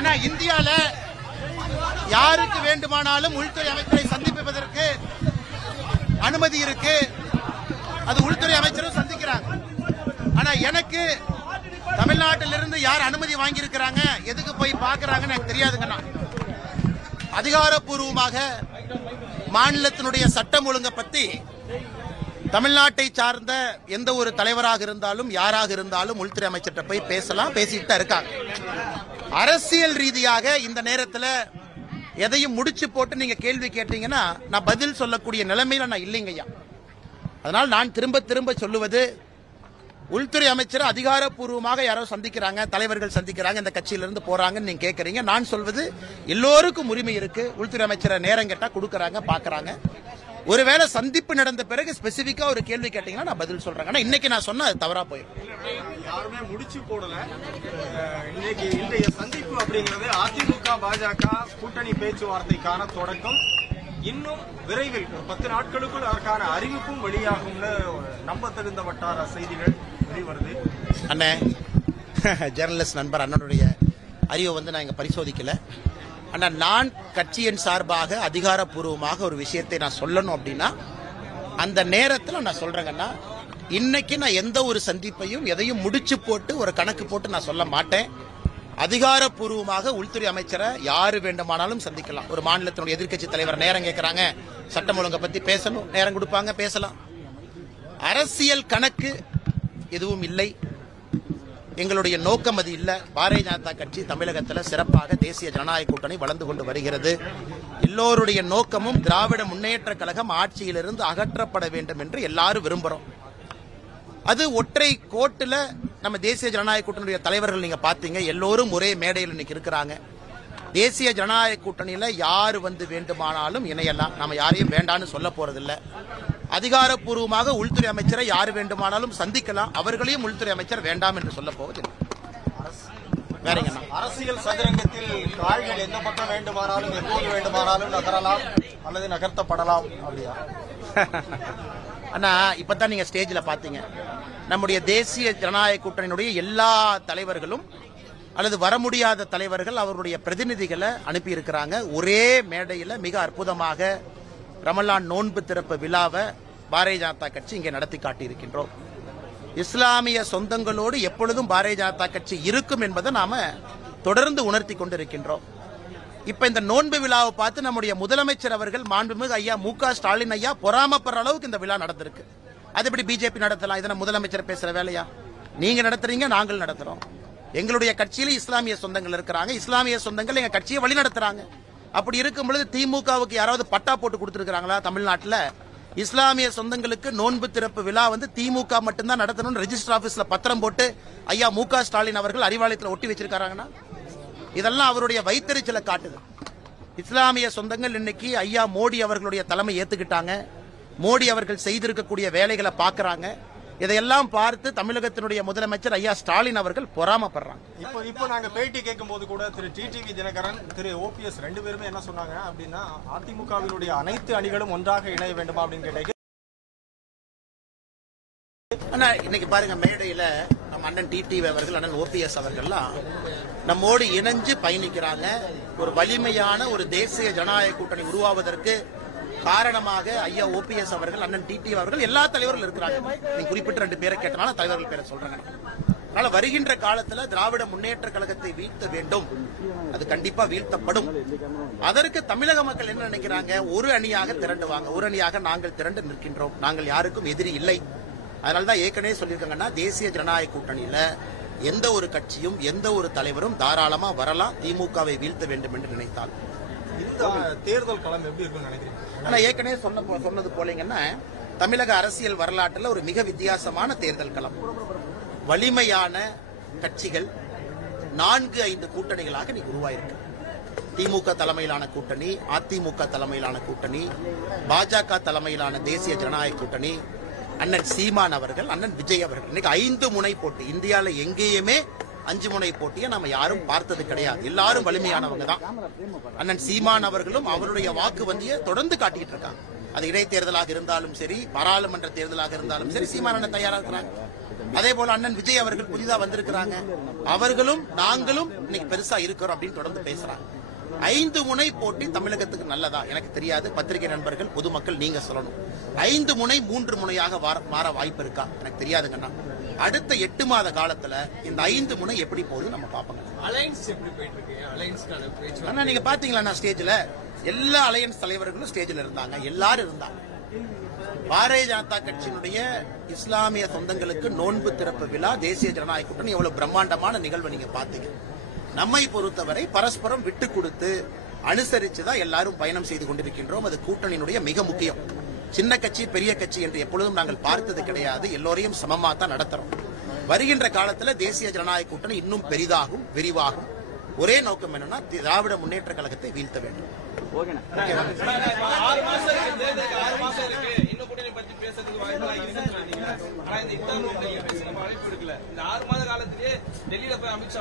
ஆனா இந்தியால யாருக்கு வேண்டுமானாலும் உள்துறை அமைச்சரை சந்திப்பதற்கு அனுமதி இருக்கு. அது உள்துறை அமைச்சரும் சந்திக்கிறாங்க. ஆனா எனக்கு தமிழ்நாட்டிலிருந்து யார் அனுமதி வாங்கி இருக்கிறாங்க, எதுக்கு போய் பாக்குறாங்கன்னு எனக்கு தெரியாதுங்கண்ணா. அதிகாரப்பூர்வமாக மாநிலத்தினுடைய சட்டம் ஒழுங்கை பத்தி தமிழ்நாட்டை சார்ந்த எந்த ஒரு தலைவராக இருந்தாலும் யாராக இருந்தாலும் உள்துறை அமைச்சர்கிட்ட போய் பேசலாம், பேசிட்டு தான் இருக்காங்க. அரசியல் ரீதியாக இந்த நேரத்தில் எதையும் முடிச்சு போட்டு நீங்க கேள்வி கேட்டீங்கன்னா நான் பதில் சொல்லக்கூடிய நிலைமையில நான் இல்லைங்கய்யா. அதனால் நான் திரும்ப திரும்ப சொல்லுவது, உள்துறை அமைச்சர் அதிகாரப்பூர்வமாக யாரோ சந்திக்கிறாங்க, தலைவர்கள் சந்திக்கிறாங்க, இந்த கட்சியிலிருந்து போறாங்கன்னு நீங்க கேட்கறீங்க. நான் சொல்வது எல்லோருக்கும் உரிமை இருக்கு. உள்துறை அமைச்சரை நேரம் கேட்டா கொடுக்கறாங்க, பாக்குறாங்க. ஒருவேளை சந்திப்பு நடந்த பிறகு ஸ்பெசிபிக்கா ஒரு கேள்வி கேட்டீங்கன்னா நான் பதில் சொல்றேன். ஆனா இன்னைக்கு நான் சொன்னா அது தவறா போயிடும். யாருமே முடிச்சு போடல. இன்னைக்கு இன்றைய சந்திப்பு அப்படிங்கிறது அதிமுக பாஜக கூட்டணி பேச்சுவார்த்தைக்கான தொடக்கம். இன்னும் விரைவில் 10 நாட்களுக்குள் அதற்கான அறிவிப்பும் வெளியாகும்னு நம்ப தகுந்த வட்டார செய்திகள் வெளிவருது. அண்ணே, ஜெர்னலிஸ்ட் நண்பர் அண்ணனுடைய அறிவை நான் இங்க பரிசோதிக்கல. ஆனா நான் கட்சியின் சார்பாக அதிகாரப்பூர்வமாக ஒரு விஷயத்தை நான் சொல்லணும் அப்படின்னா அந்த நேரத்தில் நான் சொல்றேங்கன்னா, இன்னைக்கு நான் எந்த ஒரு சந்திப்பையும் எதையும் முடிச்சு போட்டு ஒரு கணக்கு போட்டு நான் சொல்ல மாட்டேன். அதிகாரப்பூர்வமாக உள்துறை அமைச்சரை யாரு வேண்டுமானாலும் சந்திக்கலாம். ஒரு மாநிலத்தினுடைய எதிர்க்கட்சி தலைவர் நேரம் கேட்கிறாங்க, சட்டம் ஒழுங்கை பத்தி பேசணும், நேரம் கொடுப்பாங்க, பேசலாம். அரசியல் கணக்கு எதுவும் இல்லை. எங்களுடைய நோக்கம் அது இல்ல. பாரதிய ஜனதா கட்சி தமிழகத்தில் சிறப்பாக தேசிய ஜனநாயக கூட்டணி வளர்ந்து கொண்டு வருகிறது. எல்லோருடைய நோக்கமும் திராவிட முன்னேற்ற கழகம் ஆட்சியிலிருந்து அகற்றப்பட வேண்டும் என்று எல்லாரும் விரும்புறோம். அது ஒற்றை கோட்டுல நம்ம தேசிய ஜனநாயக கூட்டணியுடைய தலைவர்கள் நீங்க பாத்தீங்க, எல்லோரும் ஒரே மேடையில் இன்னைக்கு இருக்கிறாங்க. தேசிய ஜனநாயக கூட்டணியில யாரு வேண்டுமானாலும் இணையலாம். நம்ம யாரையும் வேண்டான்னு சொல்ல போறதில்லை. அதிகாரப்பூர்வமாக உள்துறை அமைச்சரை யார் வேண்டுமானாலும் சந்திக்கலாம். அவர்களையும் உள்துறை அமைச்சர் வேண்டாம் என்று சொல்ல போவதில்லை. அரசியல் சதுரங்கத்தில் காய்கள் எந்த பக்கம் வேண்டுமானாலும் எப்போது வேண்டுமானாலும் நகரலாம் அல்லது நகர்த்தப்படலாம் அப்படியா? அண்ணா, இப்பதான் நீங்க ஸ்டேஜில் பாத்தீங்க, நம்முடைய தேசிய ஜனநாயக கூட்டணியினுடைய எல்லா தலைவர்களும் அல்லது வர முடியாத தலைவர்கள் அவருடைய பிரதிநிதிகளை அனுப்பி இருக்கிறாங்க. ஒரே மேடையில் மிக அற்புதமாக ரமலான் நோன்பு திறப்பு விழாவை பாரதிய ஜனதா கட்சி இங்கே நடத்தி காட்டியிருக்கின்றோம். இஸ்லாமிய சொந்தங்களோடு எப்பொழுதும் பாரதிய ஜனதா கட்சி இருக்கும் என்பதை நாம தொடர்ந்து உணர்த்தி கொண்டிருக்கின்றோம். இப்ப இந்த நோன்பு விழாவை பார்த்து நம்முடைய முதலமைச்சர் அவர்கள் மாண்புமிகு ஐயா மு.க. ஸ்டாலின் ஐயா பொறாமப்படுற அளவுக்கு இந்த விழா நடந்திருக்கு. அது எப்படி பிஜேபி நடத்தலாம்? இதனை முதலமைச்சர் பேசுற வேலையா? நீங்க நடத்துறீங்க, நாங்கள் நடத்துறோம். எங்களுடைய கட்சியில இஸ்லாமிய சொந்தங்கள் இருக்கிறாங்க. இஸ்லாமிய சொந்தங்கள் எங்க கட்சியை வழி நடத்துறாங்க. அப்படி இருக்கும் பொழுது திமுகவுக்கு யாராவது பட்டா போட்டு கொடுத்திருக்காங்களா? தமிழ்நாட்டில் இஸ்லாமிய சொந்தங்களுக்கு நோன்பு திறப்பு விழா திமுக மட்டும்தான் நடத்தணும்னு ரெஜிஸ்டர் ஆபீஸ்ல பத்திரம் போட்டு ஐயா மு.க. ஸ்டாலின் அவர்கள் அறிவாலயத்தில் ஒட்டி வச்சிருக்காங்கன்னா இதெல்லாம் அவருடைய வைத்தறிச்சலை காட்டுது. இஸ்லாமிய சொந்தங்கள் இன்னைக்கு ஐயா மோடி அவர்களுடைய தலைமை ஏத்துக்கிட்டாங்க. மோடி அவர்கள் செய்திருக்கக்கூடிய வேலைகளை பார்க்கறாங்க. இதையெல்லாம் பார்த்து தமிழகத்தினுடைய முதலமைச்சர் ஐயா ஸ்டாலின் அவர்கள் பொறாமப்படுறாங்க. இப்போ நாங்க பேட்டி கேட்கும் போது கூட திரு டிடிவி தினகரன், திரு ஓபிஎஸ் 2 பேருமே என்ன சொன்னாங்க அப்படின்னா, அதிமுகவினுடைய அனைத்து அணிகளும் ஒன்றாக இணைய வேண்டுமா அப்படின்னு கேட்டீங்க. ஆனா இன்னைக்கு பாருங்க, மேடையில நம்ம அண்ணன் டிடிவி அவர்கள், அண்ணன் ஓபிஎஸ் அவர்கள்லாம் நம்மோடு இணைஞ்சு பயணிக்கிறாங்க. ஒரு வலிமையான ஒரு தேசிய ஜனநாயக கூட்டணி உருவாவதற்கு காரணமாக ஐயா ஓபிஎஸ் அவர்கள், அண்ணன் டிடிவி அவர்கள், எல்லா தலைவர்கள் இருக்கிறாங்க. நீங்க குறிப்பிட்ட 2 பேரை கேட்டனால தலைவர்கள் பேரை சொல்றாங்க. அதனால வருகின்ற காலத்துல திராவிட முன்னேற்ற கழகத்தை வீழ்த்த வேண்டும். அது கண்டிப்பா வீழ்த்தப்படும். அதற்கு தமிழக மக்கள் என்ன நினைக்கிறாங்க? ஒரு அணியாக திரண்டுவாங்க. ஒரு அணியாக நாங்கள் திரண்டு நிற்கின்றோம். நாங்கள் யாருக்கும் எதிரி இல்லை. அதனாலதான் ஏற்கனவே சொல்லியிருக்காங்கன்னா, தேசிய ஜனநாயக கூட்டணியில எந்த ஒரு கட்சியும் எந்த ஒரு தலைவரும் தாராளமா வரலாம், திமுகவை வீழ்த்த வேண்டும் என்று நினைத்தால். இந்த தேர்தல் களம் எப்படி இருக்குன்னு நினைக்கிறீங்க? ஆனா ஏற்கனவே சொன்னது போலீங்கன்னா, தமிழக அரசியல் வரலாற்றில் ஒரு மிக வித்தியாசமான தேர்தல் களம். வலிமையான கட்சிகள் 4-5 கூட்டணிகளாக நீ உருவாயிருக்கு. திமுக தலைமையிலான கூட்டணி, அதிமுக தலைமையிலான கூட்டணி, பாஜக தலைமையிலான தேசிய ஜனநாயக கூட்டணி, அண்ணன் சீமான் அவர்கள், அண்ணன் விஜய் அவர்கள். இன்னைக்கு 5 முனை போட்டி. இந்தியாவில் எங்கேயுமே 5 முனை போட்டியை நம்ம யாரும் பார்த்தது கிடையாது. எல்லாரும் வலிமையானவங்க தான். அண்ணன் சீமான் அவர்களும் அவருடைய வாக்கு வங்கியை தொடர்ந்து காட்டிட்டு இருக்காங்க. அது இடைத்தேர்தலாக இருந்தாலும் சரி, பாராளுமன்ற தேர்தலாக இருந்தாலும் சரி, சீமான் அண்ணன் தயாரா இருக்கிறாங்க. அதே போல அண்ணன் விஜய் அவர்கள் புதிதா வந்திருக்கிறாங்க. அவர்களும் நாங்களும் இன்னைக்கு பெருசா இருக்கிறோம் அப்படின்னு தொடர்ந்து பேசுறாங்க. 5 முனை போட்டி தமிழகத்துக்கு நல்லதா எனக்கு தெரியாது. பத்திரிகை நண்பர்கள், பொதுமக்கள் நீங்க சொல்லணும். 5 முனை 3 முனையாக மாற வாய்ப்பு இருக்கா எனக்கு தெரியாதுங்கண்ணா. அடுத்த 8 மாத காலத்துல இந்த 5 முனை எப்படி போகுது நம்ம பாப்போம். அலையன்ஸ் எப்படி போயிட்டு இருக்கு? அலையன்ஸ்க்கான பேச்சு அண்ணா நீங்க பாத்தீங்களா ஸ்டேஜ்ல எல்லா அலையன்ஸ் தலைவர்களும் ஸ்டேஜ்ல இருந்தாங்க, எல்லாரும் இருந்தாங்க. பாரதிய ஜனதா கட்சியினுடைய இஸ்லாமிய சொந்தங்களுக்கு நோன்பு திறப்பு விழா, தேசிய ஜனநாயக கூட்டணி எவ்வளவு பிரம்மாண்டமான நிகழ்வு நீங்க பாத்தீங்க. நம்மை பொறுத்தவரை பரஸ்பரம் விட்டு கொடுத்து அனுசரிச்சுதான் எல்லாரும் பயணம் செய்து கொண்டிருக்கின்றோம். அது கூட்டணியினுடைய மிக முக்கியம். சின்ன கட்சி பெரிய கட்சி என்று எப்பொழுதும் நாங்கள் பார்த்தது கிடையாது. எல்லோரையும் சமமா தான் நடத்துறோம். வருகின்ற காலத்துல தேசிய ஜனநாயக கூட்டணி இன்னும் பெரிதாகும், விரிவாகும். ஒரே நோக்கம் என்னன்னா திராவிட முன்னேற்ற கழகத்தை வீழ்த்த வேண்டும். 6 மாசம் இருக்கு, தேர்தலுக்கு 6 மாசம் இருக்கு. இன்னும் கூட்டணி பத்தி பேசுறதுக்கு வாய்ப்பு இருக்குன்னு ஆனா இந்த இஃப்தார் நோம்புல பேச நம்ம அழைப்பு எடுக்கல. இந்த 6 மாத காலத்திலேயே டெல்லியில போய் அமித்ஷா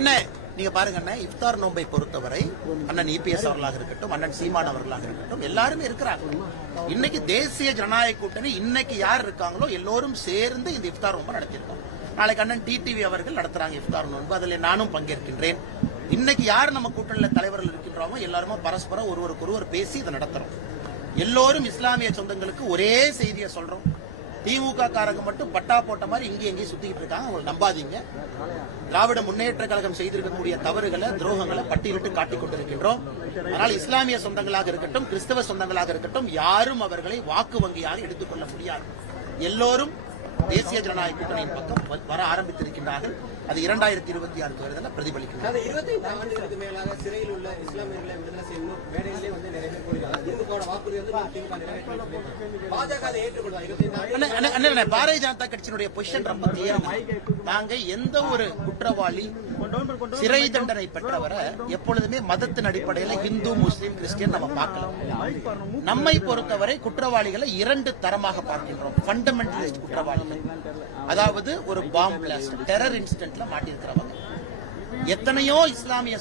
அண்ணே நீங்க பாருங்க அண்ணா, இஃப்தார் நோம்பை பொறுத்தவரை அண்ணன் EPS அவர்களாக இருக்கட்டும், அண்ணன் சீமான் அவர்களாக இருக்கட்டும், எல்லாருமே இருக்கிறாங்க. இன்னைக்கு தேசிய ஜனநாயக கூட்டணி இன்னைக்கு யார் இருக்காங்களோ எல்லோரும் சேர்ந்து இந்த இஃப்தார் நோம்பை நடத்திருக்கோம். நாளைக்கு அண்ணன் டிடிவி அவர்கள் நடத்துறாங்க இஃப்தார் நோன்பு, அதில் நானும் பங்கேற்கின்றேன். இன்னைக்கு யார் நம்ம கூட்டணியில தலைவர்கள் இருக்கின்றோமோ எல்லாருமே பரஸ்பரம் ஒருவருக்கொருவர் பேசி இதை நடத்துறோம். எல்லோரும் இஸ்லாமிய சொந்தங்களுக்கு ஒரே செய்தியை சொல்றோம். திமுக காரங்க மட்டும் பட்டா போட்ட மாதிரி எங்கேயும் சுத்திக்கிட்டு இருக்காங்க, அவங்களை நம்பாதீங்க. திராவிட முன்னேற்ற கழகம் செய்திருக்கக்கூடிய தவறுகளை, துரோகங்களை பட்டியலிட்டு காட்டிக் கொண்டிருக்கின்றோம். ஆனால் இஸ்லாமிய சொந்தங்களாக இருக்கட்டும், கிறிஸ்தவ சொந்தங்களாக இருக்கட்டும், யாரும் அவர்களை வாக்கு வங்கியாக எடுத்துக்கொள்ள முடியாது. எல்லோரும் தேசிய ஜனநாயக கூட்டணியின் பக்கம் வர ஆரம்பித்திருக்கின்றார்கள். அது 2026 தேர்தலில் பிரதிபலிக்கிறது. 25 ஆண்டுகளுக்கு மேலாக சிறையில் உள்ள இஸ்லாமியர்களை விடுதலை செய்யணும் மேடையிலே வந்து நிறைய பேர் கூறுகிறார். திமுக வாக்குறுதி வந்து திமுக நிறைவேற்ற பாஜக அதை ஏற்றுக்கொள்ளார். பாரதிய ஜனதா கட்சியினுடைய பொசிஷன் ரொம்ப கிளியர். நாங்க எந்த ஒரு குற்றவாளி சிறை தண்டனை பெற்றவரை எப்பொழுதுமே மதத்தின் அடிப்படையில் இந்து, முஸ்லீம், கிறிஸ்டியன் நம்ம பார்க்கலாம். நம்மை பொறுத்தவரை குற்றவாளிகளை 2 தரமாக பார்க்கின்றோம். ஃபண்டமெண்டலிஸ்ட் குற்றவாளிகள், அதாவது ஒரு பாம்பு பிளாஸ்ட், டெரர் இன்சிடென்ட்ல மாட்டியிருக்கிறவங்க. எத்தனையோ இஸ்லாமிய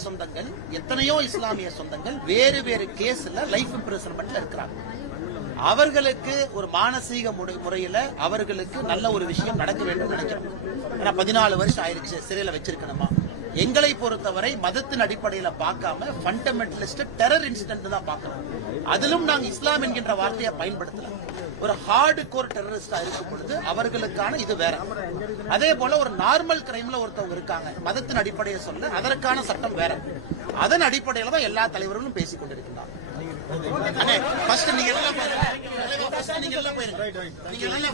சொந்தங்கள் வேறு வேறு கேஸ்ல லைஃப் இம்ப்ரிசன்மெண்ட்ல இருக்கிறாங்க. அவர்களுக்கு ஒரு மானசீக முறையில அவர்களுக்கு நல்ல ஒரு விஷயம் நடக்க வேண்டும் நினைக்கிறோம். 14 வருஷம் ஆயிடுச்சு, சிறையில வச்சிருக்கணுமா? எங்களை பொறுத்தவரை மதத்தின் அடிப்படையில பார்க்காம ஃபண்டமெண்டலிஸ்ட் டெரர் இன்சிடென்ட் தான் பார்க்கிறோம். அதிலும் நாங்க இஸ்லாம் என்கின்ற வார்த்தையை பயன்படுத்தலாம். ஒரு ஹார்டு கோர் டெரரிஸ்டா இருக்கும் பொழுது அவர்களுக்கான இது வேற. அதே போல ஒரு நார்மல் கிரைம்ல ஒருத்தவங்க இருக்காங்க, மதத்தின் அடிப்படையை சொல்ல அதற்கான சட்டம் வேற. அதன் அடிப்படையில தான் எல்லா தலைவர்களும் பேசிக் கொண்டிருக்கிறாங்க. நீங்க எல்லாம்